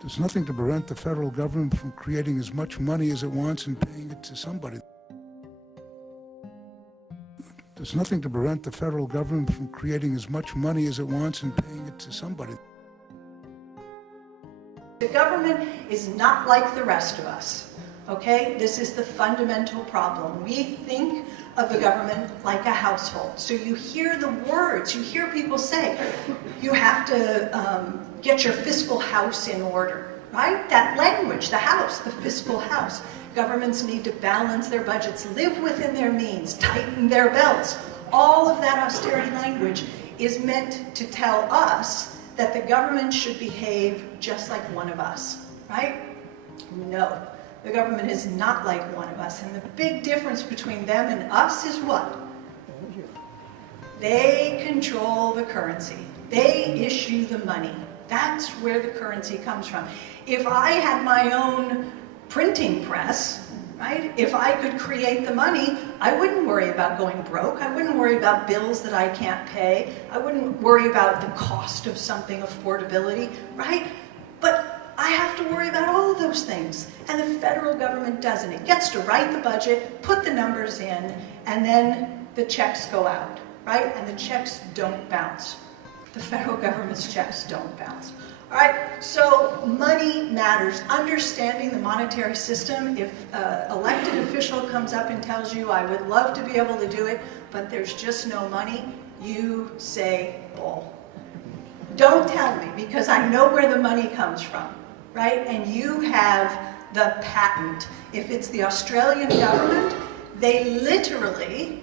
There's nothing to prevent the federal government from creating as much money as it wants and paying it to somebody. There's nothing to prevent the federal government from creating as much money as it wants and paying it to somebody. The government is not like the rest of us, okay? This is the fundamental problem. We think of the government like a household. So you hear the words, you hear people say, you have to get your fiscal house in order, right? That language, the house, the fiscal house. Governments need to balance their budgets, live within their means, tighten their belts. All of that austerity language is meant to tell us that the government should behave just like one of us, right? No, the government is not like one of us. And the big difference between them and us is what? They control the currency. They issue the money. That's where the currency comes from. If I had my own printing press, right? If I could create the money, I wouldn't worry about going broke. I wouldn't worry about bills that I can't pay. I wouldn't worry about the cost of something, affordability, right? But I have to worry about all of those things. And the federal government doesn't. It gets to write the budget, put the numbers in, and then the checks go out, right? And the checks don't bounce. The federal government's checks don't bounce. All right, so money matters. Understanding the monetary system, if an elected official comes up and tells you, I would love to be able to do it, but there's just no money, you say, bull. Don't tell me, because I know where the money comes from, right? And you have the patent. If it's the Australian government, they literally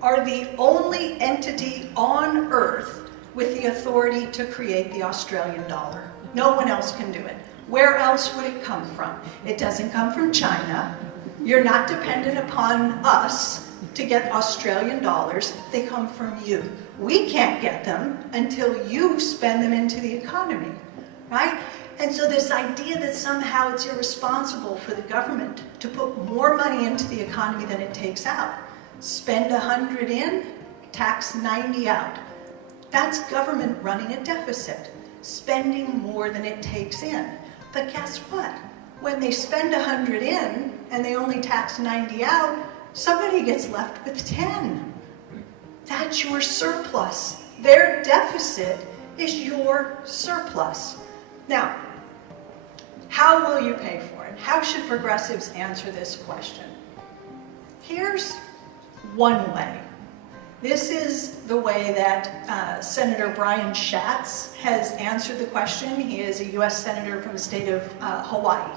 are the only entity on Earth with the authority to create the Australian dollar. No one else can do it. Where else would it come from? It doesn't come from China. You're not dependent upon us to get Australian dollars. They come from you. We can't get them until you spend them into the economy, right? And so this idea that somehow it's irresponsible for the government to put more money into the economy than it takes out. Spend 100 in, tax 90 out. That's government running a deficit, spending more than it takes in. But guess what? When they spend 100 in and they only tax 90 out, somebody gets left with 10. That's your surplus. Their deficit is your surplus. Now, how will you pay for it? How should progressives answer this question? Here's one way. This is the way that Senator Brian Schatz has answered the question. He is a U.S. Senator from the state of Hawaii.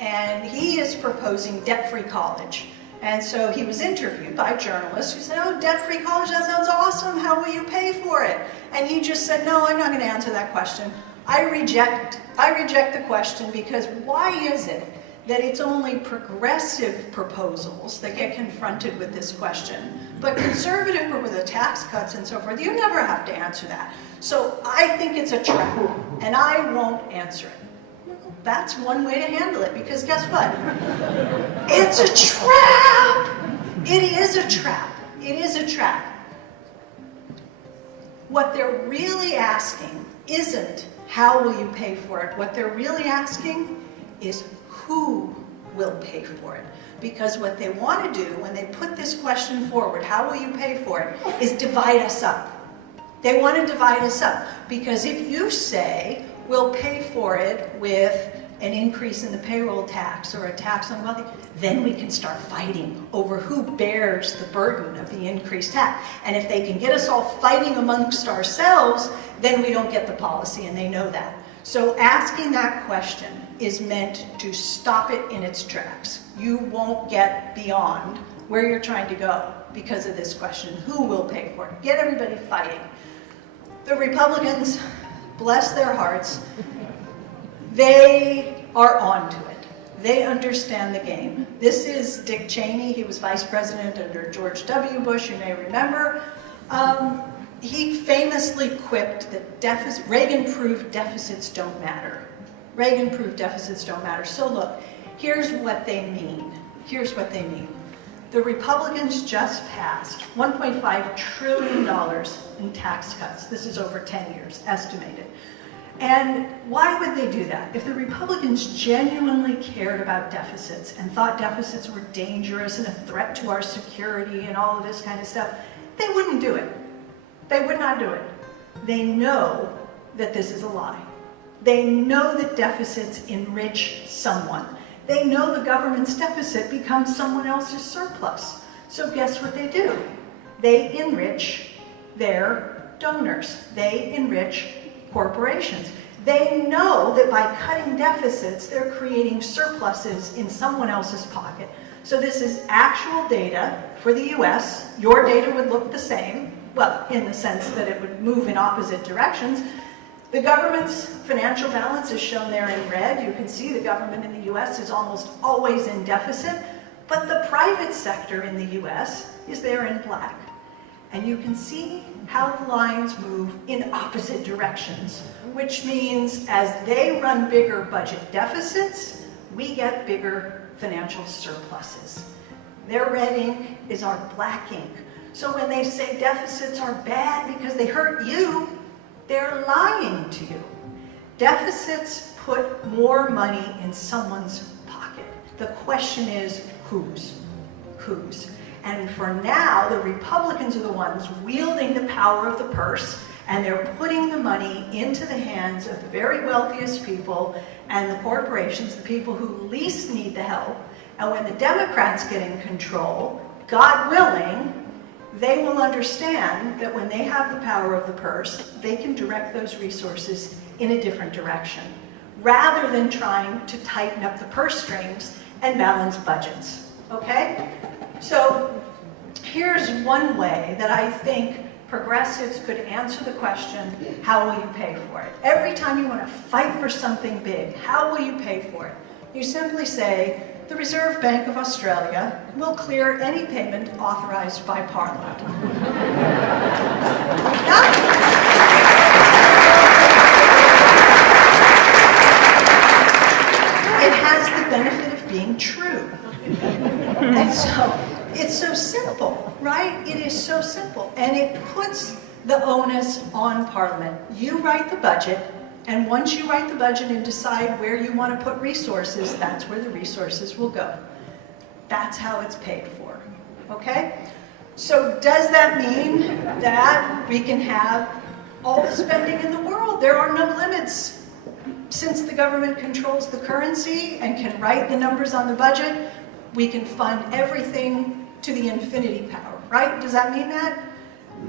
And he is proposing debt-free college. And so he was interviewed by journalists who said, oh, debt-free college, that sounds awesome. How will you pay for it? And he just said, no, I'm not going to answer that question. I reject the question, because why is it that it's only progressive proposals that get confronted with this question, but conservative with the tax cuts and so forth, you never have to answer that. So I think it's a trap, and I won't answer it. That's one way to handle it, because guess what? It's a trap! It is a trap. It is a trap. What they're really asking isn't how will you pay for it. What they're really asking is who will pay for it. Because what they want to do when they put this question forward, how will you pay for it, is divide us up. They want to divide us up. Because if you say, we'll pay for it with an increase in the payroll tax or a tax on wealthy, then we can start fighting over who bears the burden of the increased tax. And if they can get us all fighting amongst ourselves, then we don't get the policy, and they know that. So asking that question is meant to stop it in its tracks. You won't get beyond where you're trying to go because of this question. Who will pay for it? Get everybody fighting. The Republicans, bless their hearts, they are onto it. They understand the game. This is Dick Cheney. He was vice president under George W. Bush, you may remember. He famously quipped that Reagan-proved deficits don't matter. Reagan-proved deficits don't matter. So look, here's what they mean. Here's what they mean. The Republicans just passed $1.5 trillion in tax cuts. This is over 10 years, estimated. And why would they do that? If the Republicans genuinely cared about deficits and thought deficits were dangerous and a threat to our security and all of this kind of stuff, they wouldn't do it. They would not do it. They know that this is a lie. They know that deficits enrich someone. They know the government's deficit becomes someone else's surplus. So guess what they do? They enrich their donors. They enrich corporations. They know that by cutting deficits, they're creating surpluses in someone else's pocket. So this is actual data for the US. Your data would look the same, well, in the sense that it would move in opposite directions. The government's financial balance is shown there in red. You can see the government in the US is almost always in deficit, but the private sector in the US is there in black. And you can see how the lines move in opposite directions, which means as they run bigger budget deficits, we get bigger financial surpluses. Their red ink is our black ink. So when they say deficits are bad because they hurt you, they're lying to you. Deficits put more money in someone's pocket. The question is, whose? Whose? And for now, the Republicans are the ones wielding the power of the purse, and they're putting the money into the hands of the very wealthiest people and the corporations, the people who least need the help. And when the Democrats get in control, God willing, they will understand that when they have the power of the purse, they can direct those resources in a different direction, rather than trying to tighten up the purse strings and balance budgets, okay? So here's one way that I think progressives could answer the question, how will you pay for it? Every time you want to fight for something big, how will you pay for it? You simply say, the Reserve Bank of Australia will clear any payment authorized by Parliament. It has the benefit of being true. And so, it's so simple, right? It is so simple. And it puts the onus on Parliament. You write the budget, and once you write the budget and decide where you want to put resources, that's where the resources will go. That's how it's paid for, okay? So does that mean that we can have all the spending in the world? There are no limits. Since the government controls the currency and can write the numbers on the budget, we can fund everything to the infinity power, right? Does that mean that?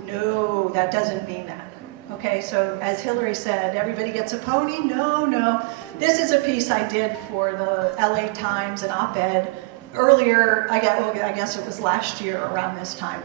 No, that doesn't mean that. Okay, so as Hillary said, everybody gets a pony? No, no. This is a piece I did for the LA Times, an op-ed, earlier, I guess it was last year around this time.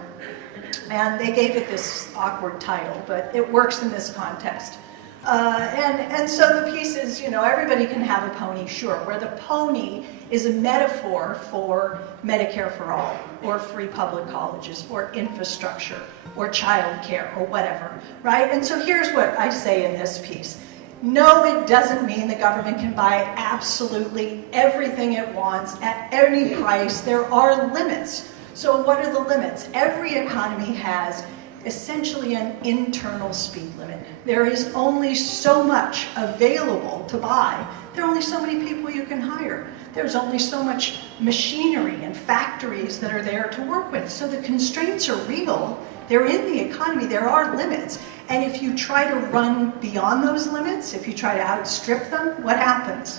And they gave it this awkward title, but it works in this context. And so the piece is, you know, everybody can have a pony, sure, where the pony is a metaphor for Medicare for all, or free public colleges, or infrastructure, or child care, or whatever, right? And so here's what I say in this piece. No, it doesn't mean the government can buy absolutely everything it wants at any price. There are limits. So what are the limits? Every economy has essentially an internal speed limit. There is only so much available to buy. There are only so many people you can hire. There's only so much machinery and factories that are there to work with. So the constraints are real. They're in the economy. There are limits. And if you try to run beyond those limits, if you try to outstrip them, what happens?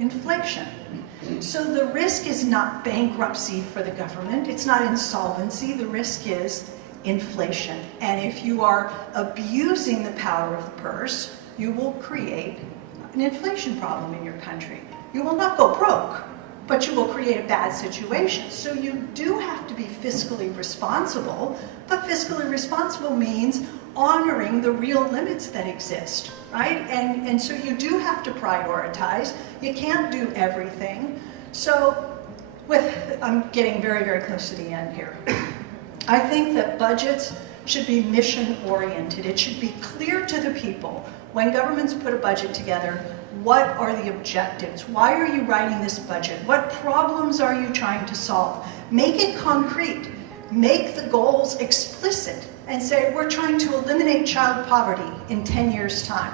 Inflation. So the risk is not bankruptcy for the government. It's not insolvency. The risk is inflation. And if you are abusing the power of the purse, you will create an inflation problem in your country. You will not go broke, but you will create a bad situation. So you do have to be fiscally responsible, but fiscally responsible means honoring the real limits that exist, right? And so you do have to prioritize. You can't do everything. So I'm getting very, very close to the end here. I think that budgets should be mission-oriented. It should be clear to the people, when governments put a budget together, what are the objectives? Why are you writing this budget? What problems are you trying to solve? Make it concrete. Make the goals explicit and say, we're trying to eliminate child poverty in 10 years' time.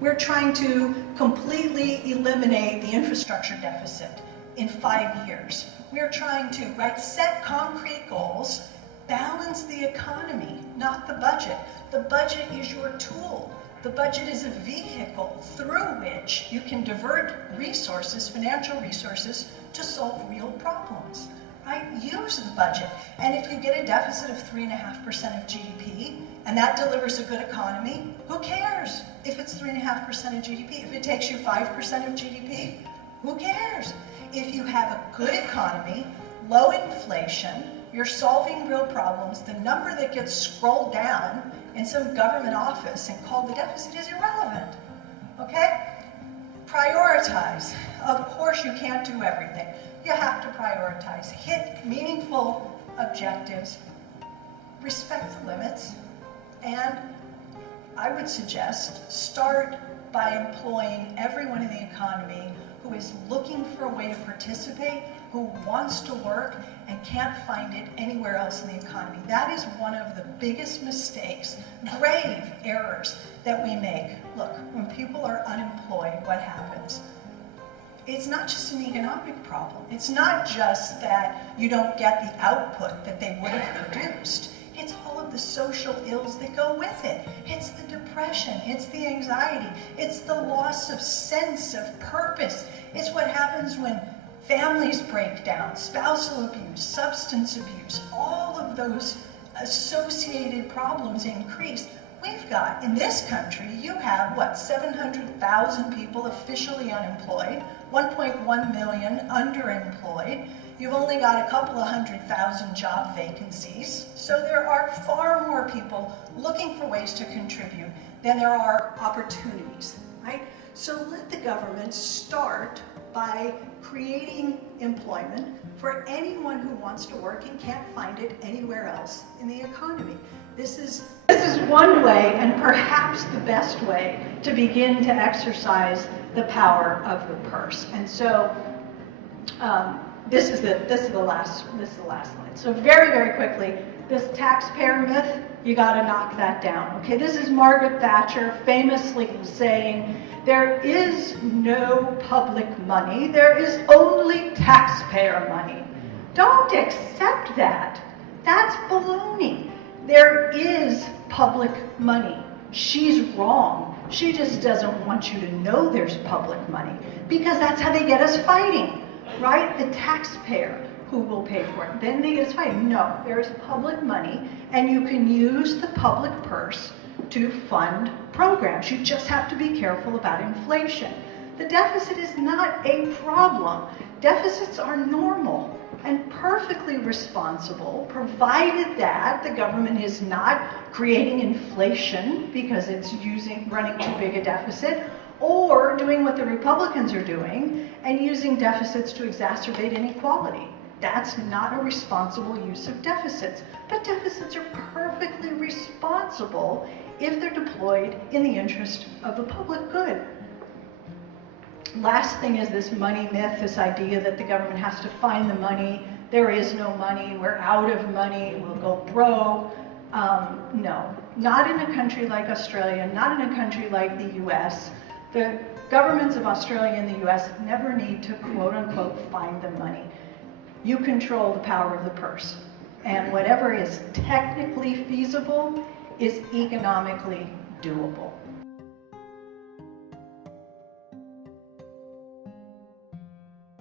We're trying to completely eliminate the infrastructure deficit in 5 years. We're trying to, right, set concrete goals, balance the economy, not the budget. The budget is your tool. The budget is a vehicle through which you can divert resources, financial resources, to solve real problems, right? Use the budget. And if you get a deficit of 3.5% of GDP, and that delivers a good economy, who cares if it's 3.5% of GDP? If it takes you 5% of GDP, who cares? If you have a good economy, low inflation, you're solving real problems, the number that gets scrolled down in some government office and called the deficit is irrelevant, okay? Prioritize. Of course you can't do everything. You have to prioritize. Hit meaningful objectives, respect the limits, and I would suggest start by employing everyone in the economy who is looking for a way to participate, who wants to work and can't find it anywhere else in the economy. That is one of the biggest mistakes, grave errors that we make. Look, when people are unemployed, what happens? It's not just an economic problem. It's not just that you don't get the output that they would have produced. It's all of the social ills that go with it. It's the depression, it's the anxiety, it's the loss of sense of purpose. It's what happens when families break down, spousal abuse, substance abuse, all of those associated problems increase. We've got, in this country, you have, what, 700,000 people officially unemployed, 1.1 million underemployed. You've only got a couple of 100,000 job vacancies. So there are far more people looking for ways to contribute than there are opportunities, right? So let the government start by creating employment for anyone who wants to work and can't find it anywhere else in the economy. This is one way, and perhaps the best way, to begin to exercise the power of the purse. And so this is the last slide. So very, very quickly, this taxpayer myth, you got to knock that down. Okay, this is Margaret Thatcher famously saying, "There is no public money, there is only taxpayer money." Don't accept that. That's baloney. There is public money. She's wrong. She just doesn't want you to know there's public money, because that's how they get us fighting, right? The taxpayer who will pay for it. Then they get us fighting. No, there is public money, and you can use the public purse to fund programs. You just have to be careful about inflation. The deficit is not a problem. Deficits are normal and perfectly responsible, provided that the government is not creating inflation because it's running too big a deficit, or doing what the Republicans are doing and using deficits to exacerbate inequality. That's not a responsible use of deficits. But deficits are perfectly responsible if they're deployed in the interest of the public good. Last thing is this money myth, this idea that the government has to find the money. There is no money, we're out of money, we'll go broke. No, not in a country like Australia, not in a country like the US. The governments of Australia and the US never need to, quote unquote, find the money. You control the power of the purse. And whatever is technically feasible is economically doable.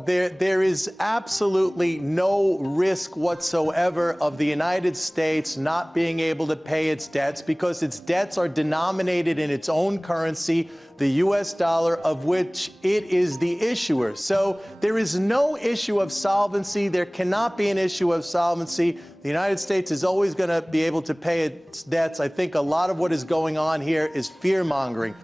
There is absolutely no risk whatsoever of the United States not being able to pay its debts, because its debts are denominated in its own currency, the US dollar, of which it is the issuer. So there is no issue of solvency. There cannot be an issue of solvency. The United States is always going to be able to pay its debts. I think a lot of what is going on here is fear-mongering.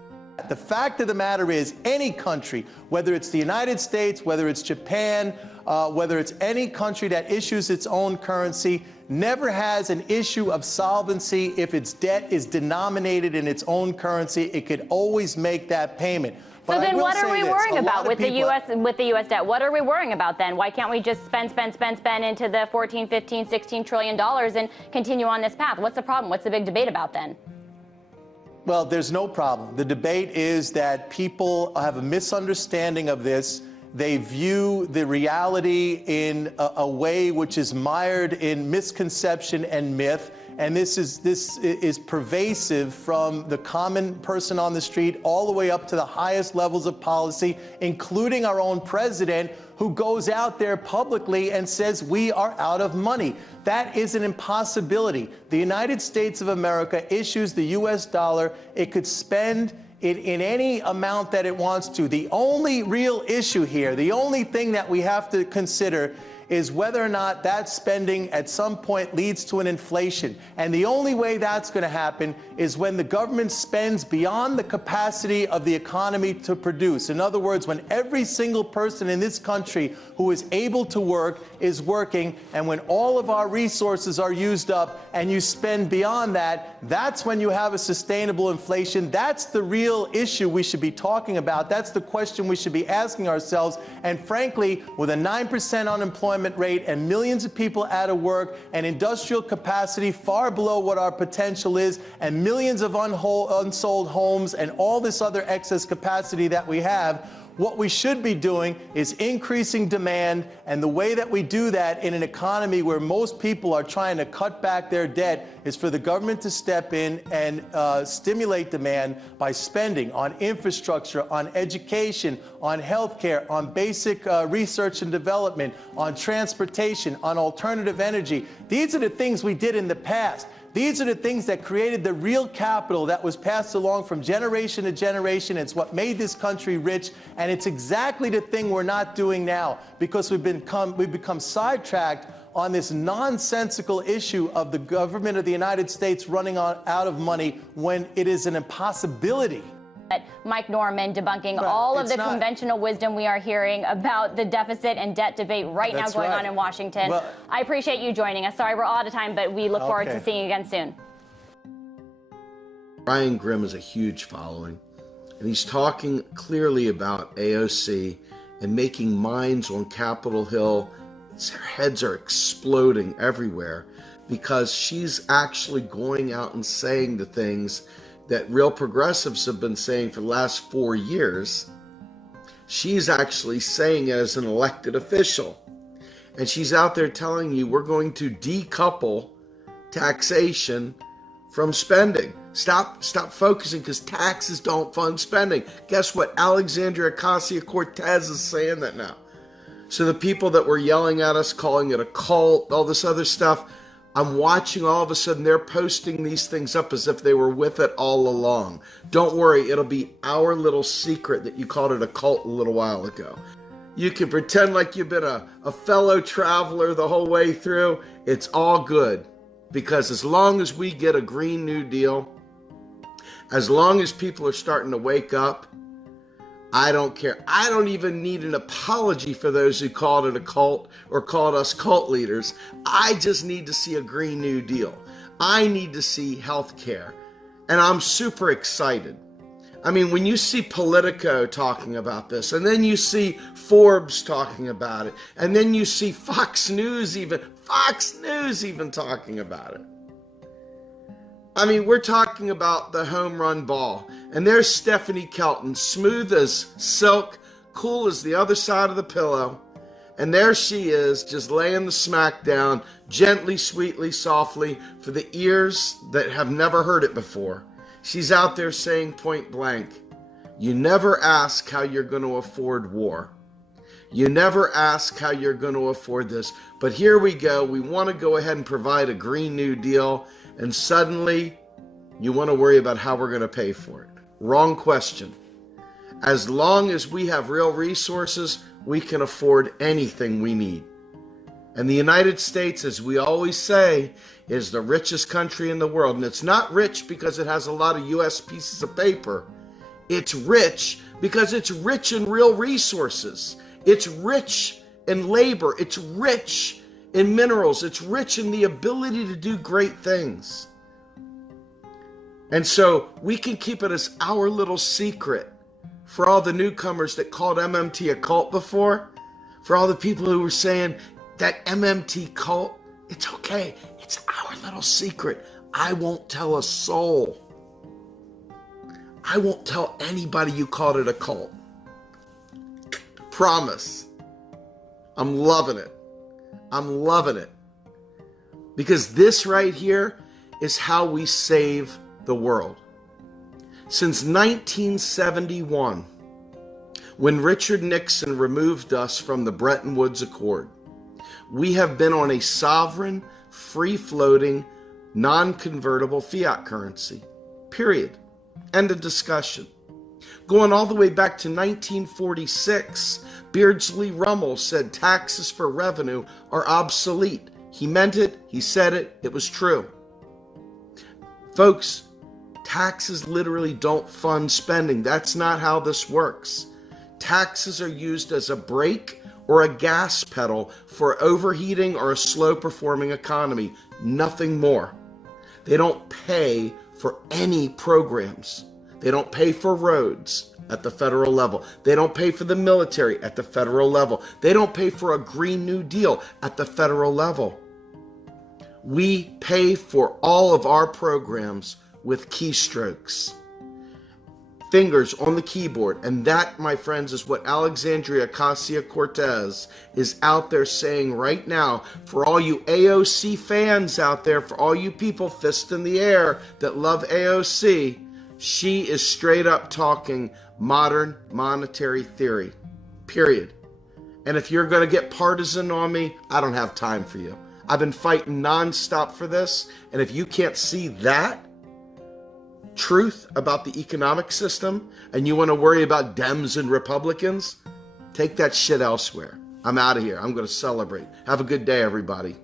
The fact of the matter is, any country, whether it's the United States, whether it's Japan, whether it's any country that issues its own currency, never has an issue of solvency. If its debt is denominated in its own currency, it could always make that payment. But so then what are we worrying about with the U.S. debt? What are we worrying about then? Why can't we just spend into the $14, $15, $16 trillion and continue on this path? What's the problem? What's the big debate about then? Well, there's no problem. The debate is that people have a misunderstanding of this. They view the reality in a way which is mired in misconception and myth. And this is pervasive from the common person on the street all the way up to the highest levels of policy, including our own president, who goes out there publicly and says we are out of money. That is an impossibility. The United States of America issues the US dollar. It could spend it in any amount that it wants to. The only real issue here, the only thing that we have to consider is whether or not that spending at some point leads to an inflation. And the only way that's going to happen is when the government spends beyond the capacity of the economy to produce. In other words, when every single person in this country who is able to work is working, and when all of our resources are used up and you spend beyond that, that's when you have a sustainable inflation. That's the real issue we should be talking about. That's the question we should be asking ourselves. And frankly, with a 9% unemployment rate and millions of people out of work and industrial capacity far below what our potential is and millions of unsold homes and all this other excess capacity that we have, what we should be doing is increasing demand, and the way that we do that in an economy where most people are trying to cut back their debt is for the government to step in and stimulate demand by spending on infrastructure, on education, on healthcare, on basic research and development, on transportation, on alternative energy. These are the things we did in the past. These are the things that created the real capital that was passed along from generation to generation. It's what made this country rich, and it's exactly the thing we're not doing now because we've become sidetracked on this nonsensical issue of the government of the United States running out of money when it is an impossibility. Mike Norman debunking all of the conventional wisdom we are hearing about the deficit and debt debate right now going on in Washington. Well, I appreciate you joining us. Sorry, we're all out of time, but we look forward to seeing you again soon. Brian Grimm has a huge following, and he's talking clearly about AOC and making minds on Capitol Hill. Their heads are exploding everywhere because she's actually going out and saying the things that real progressives have been saying for the last 4 years. She's actually saying it as an elected official. And she's out there telling you we're going to decouple taxation from spending. Stop focusing because taxes don't fund spending. Guess what? Alexandria Ocasio Cortez is saying that now. So the people that were yelling at us, calling it a cult, all this other stuff, I'm watching all of a sudden they're posting these things up as if they were with it all along. Don't worry, it'll be our little secret that you called it a cult a little while ago. You can pretend like you've been a fellow traveler the whole way through. It's all good because as long as we get a Green New Deal, as long as people are starting to wake up, I don't care. I don't even need an apology for those who called it a cult or called us cult leaders. I just need to see a Green New Deal. I need to see health care. And I'm super excited. I mean, when you see Politico talking about this, and then you see Forbes talking about it, and then you see Fox News even talking about it. I mean, we're talking about the home run ball. And there's Stephanie Kelton, smooth as silk, cool as the other side of the pillow. And there she is, just laying the smack down, gently, sweetly, softly, for the ears that have never heard it before. She's out there saying point blank, you never ask how you're going to afford war. You never ask how you're going to afford this. But here we go. We want to go ahead and provide a Green New Deal. And suddenly, you want to worry about how we're going to pay for it. Wrong question. As long as we have real resources, we can afford anything we need. And the United States, as we always say, is the richest country in the world. And it's not rich because it has a lot of U.S. pieces of paper. It's rich because it's rich in real resources. It's rich in labor. It's rich in minerals. It's rich in the ability to do great things. And so we can keep it as our little secret for all the newcomers that called MMT a cult before, for all the people who were saying that MMT cult, it's okay. It's our little secret. I won't tell a soul. I won't tell anybody you called it a cult. Promise. I'm loving it. I'm loving it. Because this right here is how we save the world. Since 1971, when Richard Nixon removed us from the Bretton Woods Accord, we have been on a sovereign, free-floating, non-convertible fiat currency. Period. End of discussion. Going all the way back to 1946, Beardsley Rummel said taxes for revenue are obsolete. He meant it, he said it, it was true. Folks, taxes literally don't fund spending. That's not how this works. Taxes are used as a brake or a gas pedal for overheating or a slow-performing economy. Nothing more. They don't pay for any programs. They don't pay for roads at the federal level. They don't pay for the military at the federal level. They don't pay for a Green New Deal at the federal level. We pay for all of our programs with keystrokes. Fingers on the keyboard. And that, my friends, is what Alexandria Ocasio Cortez is out there saying right now. For all you AOC fans out there, for all you people fist in the air that love AOC, she is straight up talking modern monetary theory. Period. And if you're going to get partisan on me, I don't have time for you. I've been fighting nonstop for this. And if you can't see that truth about the economic system and you want to worry about Dems and Republicans, take that shit elsewhere. I'm out of here. I'm going to celebrate. Have a good day, everybody.